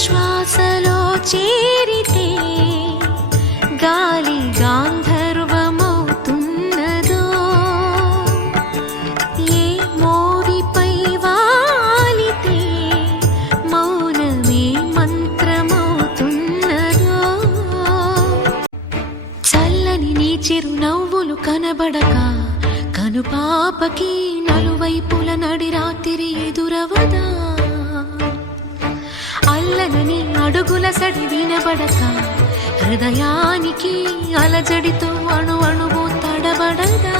శ్వాసలో చేరితే గాలి గాంధర్వమవుతున్నదో, ఏ మోవిపై వాలితే మౌనమే మంత్రమవుతున్నదో. చల్లని నీ చిరునవ్వులు కనబడక కనుపాపకి నలువైపుల నడి రాత్రి ఎదురవదా. అల్లనని అడుగుల సడి వినబడక హృదయానికి అలజడితో అణు అణువు తడబడదా.